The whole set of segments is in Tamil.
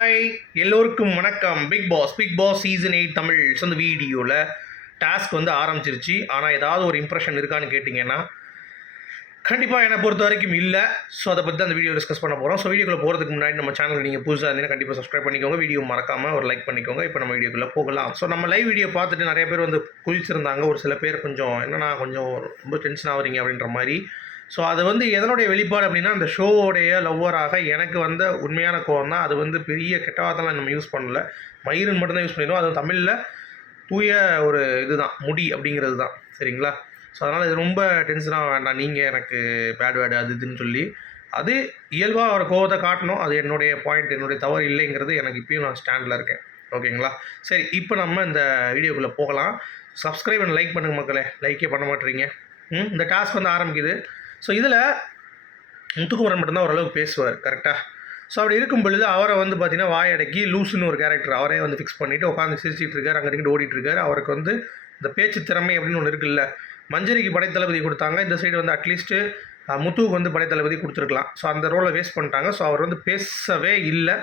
ஹாய் எல்லோருக்கும் வணக்கம். Big Boss Big Boss season eight Tamil அந்த வீடியோவில் டாஸ்க் வந்து ஆரம்பிச்சிருச்சு. ஆனால் ஏதாவது ஒரு இம்ப்ரெஷன் இருக்கான்னு கேட்டிங்கன்னா கண்டிப்பாக என்னை பொறுத்த வரைக்கும் இல்லை. ஸோ அதை பற்றி அந்த வீடியோ டிஸ்கஸ் பண்ண போகிறோம் ஸோ வீடியோக்குள்ளே போகிறதுக்கு முன்னாடி நம்ம சேனல் நீங்கள் புதுசாக இருந்தீங்கன்னா கண்டிப்பாக சப்ஸ்கிரைப் பண்ணிக்கோங்க. வீடியோ மறக்காமல் ஒரு லைக் பண்ணிக்கோங்க. இப்போ நம்ம வீடியோக்குள்ளே போகலாம். ஸோ நம்ம லைவ் வீடியோ பார்த்துட்டு நிறைய பேர் வந்து குதிச்சிருந்தாங்க. ஒரு சில பேர் கொஞ்சம் என்னன்னா கொஞ்சம் ரொம்ப டென்ஷன் ஆகுறீங்க அப்படின்ற மாதிரி. ஸோ அது வந்து எதனுடைய வெளிப்பாடு அப்படின்னா அந்த ஷோவோடைய லவ்வராக எனக்கு வந்த உண்மையான கோவம் தான். அது வந்து பெரிய கெட்ட வார்த்தைலாம் நம்ம யூஸ் பண்ணல. மயிருன்னு மட்டும்தான் யூஸ் பண்ணிடுவோம் அது தமிழில் தூய ஒரு இதுதான் முடி அப்படிங்கிறது தான். சரிங்களா? ஸோ அதனால் இது ரொம்ப டென்ஷனாக வேண்டாம். நீங்கள் எனக்கு பேட் வேர்டு அது இதுன்னு சொல்லி. அது இயல்பாக ஒரு கோவத்தை காட்டணும். அது என்னுடைய பாயிண்ட் என்னுடைய தவறு இல்லைங்கிறது எனக்கு இப்பயும் நான் ஸ்டாண்டில் இருக்கேன். ஓகேங்களா? சரி இப்போ நம்ம இந்த வீடியோக்குள்ளே போகலாம். சப்ஸ்கிரைப் அண்ட் லைக் பண்ணுங்க மக்களே. லைக்கே பண்ண மாட்டேறீங்க ம் இந்த டாஸ்க் வந்து ஆரம்பிக்குது. ஸோ இதில் முத்துக்குமரன் மட்டும்தான் ஓரளவுக்கு பேசுவார் கரெக்டாக ஸோ அப்படி இருக்கும் பொழுது அவரை வந்து பார்த்தீங்கன்னா வாயடக்கி லூசுன்னு ஒரு கேரக்டர் அவரே வந்து ஃபிக்ஸ் பண்ணிவிட்டு உட்காந்து சிரிச்சிட்டு இருக்காரு அங்கே இங்கிட்டு ஓடிட்டு இருக்காரு. அவருக்கு வந்து இந்த பேச்சு திறமை அப்படின்னு ஒன்று இருக்குல்ல. மஞ்சரிக்கு படைத்தளபதி கொடுத்தாங்க இந்த சைடு வந்து அட்லீஸ்ட்டு முத்துவுக்கு வந்து படைத்தளபதி கொடுத்துருக்கலாம். ஸோ அந்த ரோலை வேஸ்ட் பண்ணிட்டாங்க. ஸோ அவர் வந்து பேசவே இல்லை.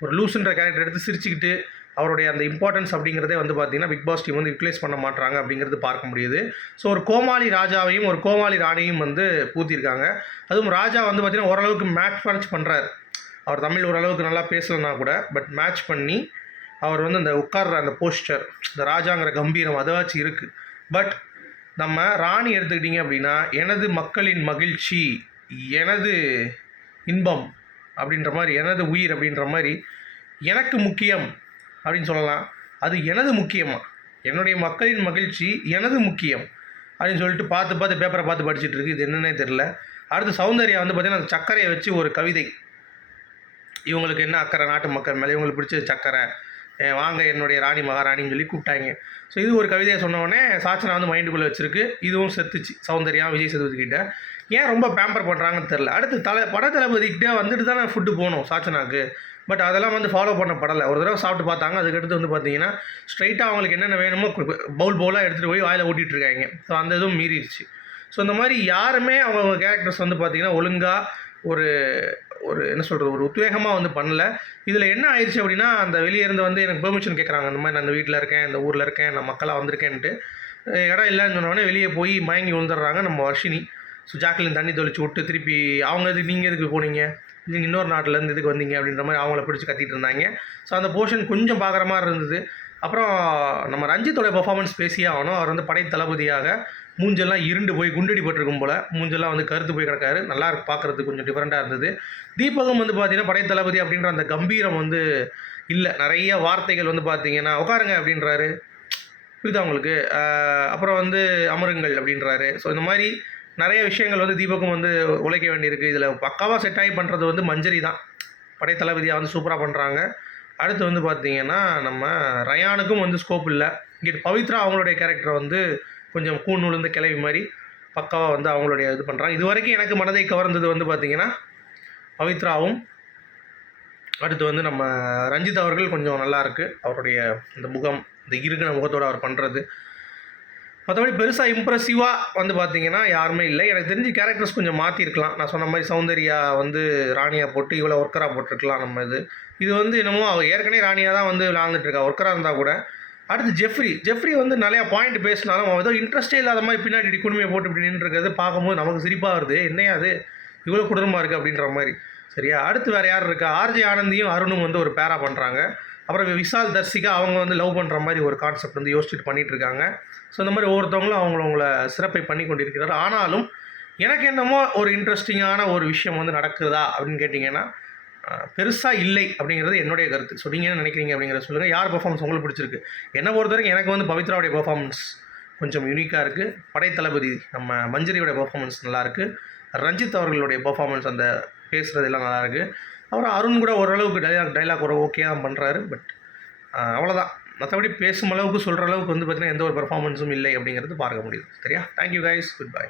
ஒரு லூசுன்ற கேரக்டர் எடுத்து சிரிச்சுக்கிட்டு அவருடைய அந்த இம்பார்ட்டன்ஸ் அப்படிங்கிறதே வந்து பார்த்தீங்கன்னா பிக் பாஸ் டீம் வந்து யூட்டிலைஸ் பண்ண மாட்டாங்க அப்படிங்கிறது பார்க்க முடியுது. ஸோ ஒரு கோமாளி ராஜாவையும் ஒரு கோமாளி ராணியும் வந்து பூத்திருக்காங்க. அதுவும் ராஜா வந்து பார்த்திங்கன்னா ஓரளவுக்கு மேட்ச் மேட்ச் பண்ணுறாரு அவர் தமிழ் ஓரளவுக்கு நல்லா பேசலைன்னா கூட பட் மேட்ச் பண்ணி அவர் வந்து அந்த உட்கார்ற அந்த போஸ்டர் இந்த ராஜாங்கிற கம்பீரம் அதாச்சும் இருக்குது பட் நம்ம ராணி எடுத்துக்கிட்டிங்க அப்படின்னா எனது மக்களின் மகிழ்ச்சி எனது இன்பம் அப்படின்ற மாதிரி எனது உயிர் அப்படின்ற மாதிரி எனக்கு முக்கியம் அப்படின்னு சொல்லலாம். அது எனது முக்கியமா? என்னுடைய மக்களின் மகிழ்ச்சி எனது முக்கியம் அப்படின்னு சொல்லிட்டு பார்த்து பார்த்து பேப்பரை பார்த்து படிச்சுட்டு இருக்கு. இது என்னன்னே தெரில அடுத்து சௌந்தர்யா வந்து பார்த்திங்கன்னா அந்த சக்கரையை வச்சு ஒரு கவிதை. இவங்களுக்கு என்ன அக்கறை? நாட்டு மக்கள் மேலே இவங்களுக்கு பிடிச்சது சக்கரை வாங்க என்னுடைய ராணி மகாராணின்னு சொல்லி கூப்பிட்டாங்க. ஸோ இது ஒரு கவிதையை சொன்னோடனே சாச்சனா வந்து மைண்டுக்குள்ளே வச்சிருக்கு. இதுவும் செத்துச்சு. சௌந்தர்யா விஜய் சேதுபதி கிட்ட. ஏன் ரொம்ப பேம்பர் பண்ணுறாங்கன்னு தெரில அடுத்து தலை பட தளபதிக்கிட்டே வந்துட்டு தானே ஃபுட்டு போகணும் சாச்சனாக்கு பட் அதெல்லாம் வந்து ஃபாலோ பண்ணப்படலை. ஒரு தடவை சாப்பிட்டு பார்த்தாங்க. அதுக்கடுத்து வந்து பார்த்தீங்கன்னா ஸ்ட்ரைட்டாக அவங்களுக்கு என்னென்ன வேணுமோ பவுல் பவுலாக எடுத்துகிட்டு போய் வாயில் ஓட்டிகிட்டு இருக்காங்க. ஸோ அந்த இதுவும் மீறிடுச்சு. ஸோ இந்த மாதிரி யாருமே அவங்க கேரக்டர்ஸ் வந்து பார்த்திங்கன்னா ஒழுங்காக ஒரு ஒரு என்ன சொல்கிறது ஒரு உத்வேகமாக வந்து பண்ணலை. இதில் என்ன ஆயிடுச்சு அப்படின்னா அந்த வெளியே இருந்து வந்து எனக்கு பெர்மிஷன் கேட்குறாங்க இந்த மாதிரி நான் இந்த வீட்டில் இருக்கேன் இந்த ஊரில் இருக்கேன் நான் மக்களாக வந்திருக்கேன்ட்டு. இடம் இல்லைன்னு சொன்னோடனே வெளியே போய் மயங்கி விழுந்துடுறாங்க நம்ம வர்ஷினி. ஸோ ஜாக்லின் தண்ணி தெளிச்சு விட்டு திருப்பி அவங்க எதுக்கு நீங்கள் எதுக்கு போனீங்க? நீங்கள் இன்னொரு நாட்டிலேருந்து இதுக்கு வந்தீங்க? அப்படின்ற மாதிரி அவங்கள பிடிச்சி கத்திட்டு இருந்தாங்க. ஸோ அந்த போர்ஷன் கொஞ்சம் பார்க்குற மாதிரி இருந்தது. அப்புறம் நம்ம ரஞ்சித்தோட பெர்ஃபார்மன்ஸ் பேசியே ஆகணும். அவர் வந்து படை தளபதியாக மூஞ்செல்லாம் இருண்டு போய் குண்டடி பட்டிருக்கும் போல். மூஞ்செல்லாம் வந்து கருத்து போய் கிடக்காரு. நல்லா இருக்கு பார்க்குறதுக்கு கொஞ்சம் டிஃப்ரெண்ட்டாக இருந்தது. தீபகம் வந்து பார்த்தீங்கன்னா படை தளபதி அப்படின்ற அந்த கம்பீரம் வந்து இல்லை. நிறைய வார்த்தைகள் வந்து பார்த்தீங்கன்னா உட்காருங்க அப்படின்றாரு. புரியுதா உங்களுக்கு? அப்புறம் வந்து அமருங்கள் அப்படின்றாரு. ஸோ இந்த மாதிரி நிறைய விஷயங்கள் வந்து தீபக்கும் வந்து உழைக்க வேண்டியிருக்கு. இதில் பக்காவாக செட் ஆகி பண்ணுறது வந்து மஞ்சரி தான். படைத்தளபதியாக வந்து சூப்பராக பண்ணுறாங்க அடுத்து வந்து பார்த்தீங்கன்னா நம்ம ரயானுக்கும் வந்து ஸ்கோப் இல்லை. இங்கிட்டு பவித்ரா அவங்களுடைய கேரக்டரை வந்து கொஞ்சம் கூண் விழுந்த கிளவி மாதிரி பக்காவாக வந்து அவங்களுடைய இது பண்ணுறாங்க இது வரைக்கும் எனக்கு மனதை கவர்ந்தது வந்து பார்த்திங்கன்னா பவித்ராவும் அடுத்து வந்து நம்ம ரஞ்சித் அவர்கள் கொஞ்சம் நல்லாயிருக்கு அவருடைய இந்த முகம் இந்த இருக்கிற முகத்தோடு அவர் பண்ணுறது மற்றபடி பெருசாக இம்ப்ரெசிவாக வந்து பார்த்தீங்கன்னா யாருமே இல்லை. எனக்கு தெரிஞ்சு கேரக்டர்ஸ் கொஞ்சம் மாற்றிருக்கலாம் நான் சொன்ன மாதிரி சௌந்தர்யா வந்து ராணியாக போட்டு இவ்வளோ ஒர்க்கராக போட்டிருக்கலாம் நம்ம இது. இது வந்து என்னமோ அவள் ஏற்கனவே ராணியாக தான் வந்து விளாண்டுட்டுருக்கா ஒர்க்கராக இருந்தால் கூட. அடுத்து ஜெஃப்ரி. ஜெஃப்ரி வந்து நிறையா பாயிண்ட் பேசினாலும் அவன் ஏதோ இன்ட்ரெஸ்டே இல்லாத மாதிரி பின்னாடி குடுமையை போட்டு இப்படி நின்றுருக்கிறது பார்க்கும்போது நமக்கு சிரிப்பாக வருது. என்னையா அது? இவ்வளோ குடும்பமாக இருக்குது அப்படின்ற மாதிரி. சரியா? அடுத்து வேறு யார் இருக்கா? ஆர்ஜே ஆனந்தியும் அருணும் வந்து ஒரு பேரா பண்ணுறாங்க அப்புறம் விஷால் தர்சிகா அவங்க வந்து லவ் பண்ணுற மாதிரி ஒரு கான்செப்ட் வந்து யோசிச்சுட்டு பண்ணிட்டு இருக்காங்க ஸோ இந்த மாதிரி ஒவ்வொருத்தவங்களும் அவங்களவங்கள சிறப்பை பண்ணி கொண்டிருக்கிறார். ஆனாலும் எனக்கு என்னமோ ஒரு இன்ட்ரெஸ்டிங்கான ஒரு விஷயம் வந்து நடக்குதா அப்படின்னு கேட்டிங்கன்னா பெருசாக இல்லை அப்படிங்கிறது என்னுடைய கருத்து. ஸோ நீங்கள் என்ன நினைக்கிறீங்க அப்படிங்கிறத சொல்லுங்கள் யார் பர்ஃபார்மன்ஸ் உங்களுக்கு பிடிச்சிருக்கு? என்னை பொறுத்த வரைக்கும் எனக்கு வந்து பவித்ராவுடைய பர்ஃபார்மன்ஸ் கொஞ்சம் யூனிக்காக இருக்குது படைத்தளபதி நம்ம மஞ்சரியோடைய பர்ஃபார்மன்ஸ் நல்லாயிருக்கு ரஞ்சித் அவர்களுடைய பர்ஃபார்மன்ஸ் அந்த பேசுகிறது எல்லாம் நல்லாயிருக்கு அப்புறம் அருண் கூட ஓரளவுக்கு டைலாக் டைலாக் ஒரு ஓகே தான் பண்ணுறாரு பட் அவ்வளோதான் மற்றபடி பேசும் அளவுக்கு சொல்கிற அளவுக்கு வந்து பார்த்திங்கன்னா எந்த ஒரு பெர்ஃபார்மன்ஸும் இல்லை அப்படிங்கிறது பார்க்க முடியுது. சரியா? Thank you guys good bye